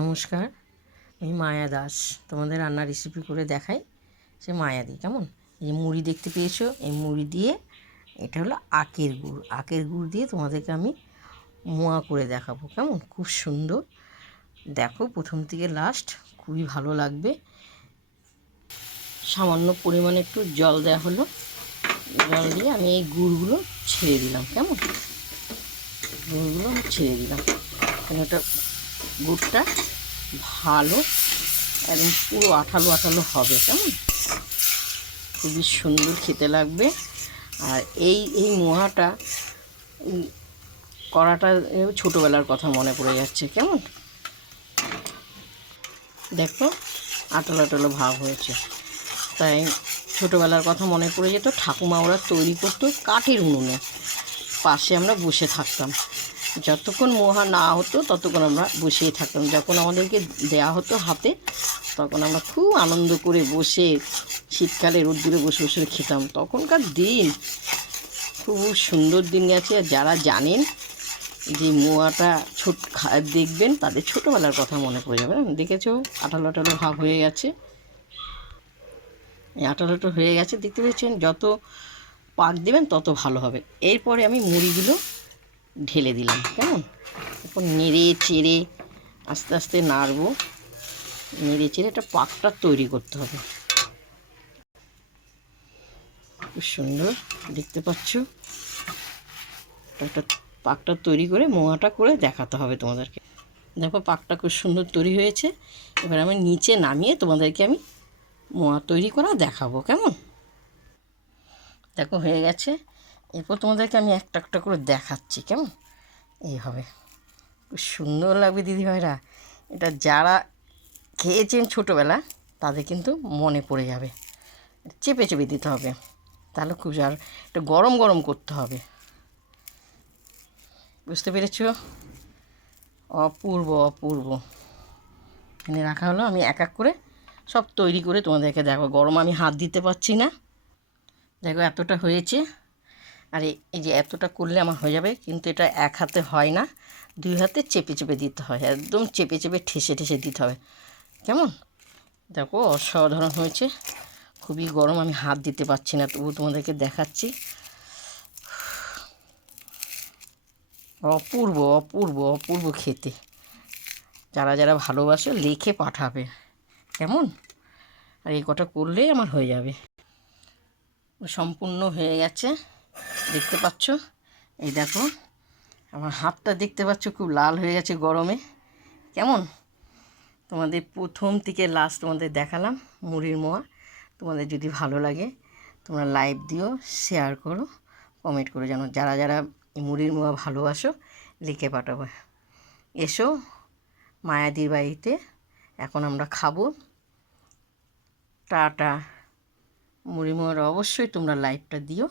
নমস্কার, আমি মায়া দাস। তোমাদের রান্নার রেসিপি করে দেখাই। সে মায়াদি কেমন। এই যে মুড়ি দেখতে পেয়েছো, এই মুড়ি দিয়ে এটা হলো আখের গুড় দিয়ে তোমাদেরকে আমি মোয়া করে দেখাবো কেমন। খুব সুন্দর, দেখো প্রথম থেকে লাস্ট, খুবই ভালো লাগবে। সামান্য পরিমাণে একটু জল দেওয়া হলো, জল দিয়ে আমি এই গুড়গুলো ছেড়ে দিলাম কেমন। গুড়গুলো আমি ছেড়ে দিলাম কারণ ওটা গুড়টা ভালো একদম পুরো আঠালো আঠালো হবে কেমন, খুবই সুন্দর খেতে লাগবে। আর এই এই মোয়াটা করাটা ছোটোবেলার কথা মনে পড়ে যাচ্ছে কেমন। দেখো আঠালো আঠালো ভাব হয়েছে, তাই ছোটোবেলার কথা মনে পড়ে যেত। ঠাকুমা ওরা তৈরি করতো কাঠের উনুনে, পাশে আমরা বসে থাকতাম। যতক্ষণ মোয়া না হতো ততক্ষণ আমরা বসেই থাকতাম। যখন আমাদেরকে দেয়া হতো হাতে, তখন আমরা খুব আনন্দ করে বসে শীতকালে রোদ্দুরে বসে বসে খেতাম। তখনকার দিন খুব সুন্দর দিন গেছে। আর যারা জানেন যে মোয়াটা দেখবেন, তাদের ছোটোবেলার কথা মনে পড়ে যাবে। দেখেছো আঠালো আঠালো ভাব হয়ে গেছে, এই আঠালো আঠালো হয়ে গেছে দেখতে পেয়েছেন। যত পাক দেবেন তত ভালো হবে। এরপরে আমি মুড়িগুলো ঢেলে দিলাম কেমন। এখন নেড়ে চেড়ে আস্তে আস্তে নাড়বো, নেড়ে চেড়ে একটা পাকটা তৈরি করতে হবে। খুব সুন্দর দেখতে পাচ্ছ, একটা পাকটা তৈরি করে মোয়াটা করে দেখাতে হবে তোমাদেরকে। দেখো পাকটা খুব সুন্দর তৈরি হয়েছে। এবার আমি নিচে নামিয়ে তোমাদেরকে আমি মোয়া তৈরি করা দেখাবো কেমন। দেখো হয়ে গেছে। এরপর তোমাদেরকে আমি একটা একটা করে দেখাচ্ছি কেমন। এই হবে, খুব সুন্দর লাগবে দিদিভাইরা। এটা যারা খেয়েছেন ছোটোবেলা তাদের কিন্তু মনে পড়ে যাবে। চেপে চেপে দিতে হবে, তাহলে খুব, আর একটু গরম গরম করতে হবে। বুঝতে পেরেছ? অপূর্ব অপূর্ব। এনে রাখা হলো, আমি এক এক করে সব তৈরি করে তোমাদেরকে দেখো। গরম আমি হাত দিতে পারছি না। দেখো এতটা হয়েছে। আর এই যে এতটা করলে আমার হয়ে যাবে, কিন্তু এটা এক হাতে হয় না, দুই হাতে চেপে চেপে দিতে হয়। একদম চেপে চেপে ঠেসে ঠেসে দিতে হবে কেমন। দেখো অসাধারণ হয়েছে, খুবই গরম, আমি হাত দিতে পারছি না, তবু তোমাদেরকে দেখাচ্ছি। অপূর্ব অপূর্ব অপূর্ব খেতে। যারা যারা ভালোবাসে লিখে পাঠাবে কেমন। আর এই কটা করলেই আমার হয়ে যাবে। সম্পূর্ণ হয়ে গেছে দেখতে পাচ্ছ। এই দেখো আমার হাতটা দেখতে পাচ্ছ, খুব লাল হয়ে গেছে গরমে কেমন। তোমাদের প্রথম থেকে লাস্ট তোমাদের দেখালাম মুড়ির মোয়া। তোমাদের যদি ভালো লাগে তোমরা লাইক দিও, শেয়ার করো, কমেন্ট করে জানো। যারা যারা মুড়ির মোয়া ভালোবাসো লিখে পাঠাবো। এসো মায়াদির বাড়িতে, এখন আমরা খাবো। টাটা। মুড়ি মোয়ার অবশ্যই তোমরা লাইকটা দিও।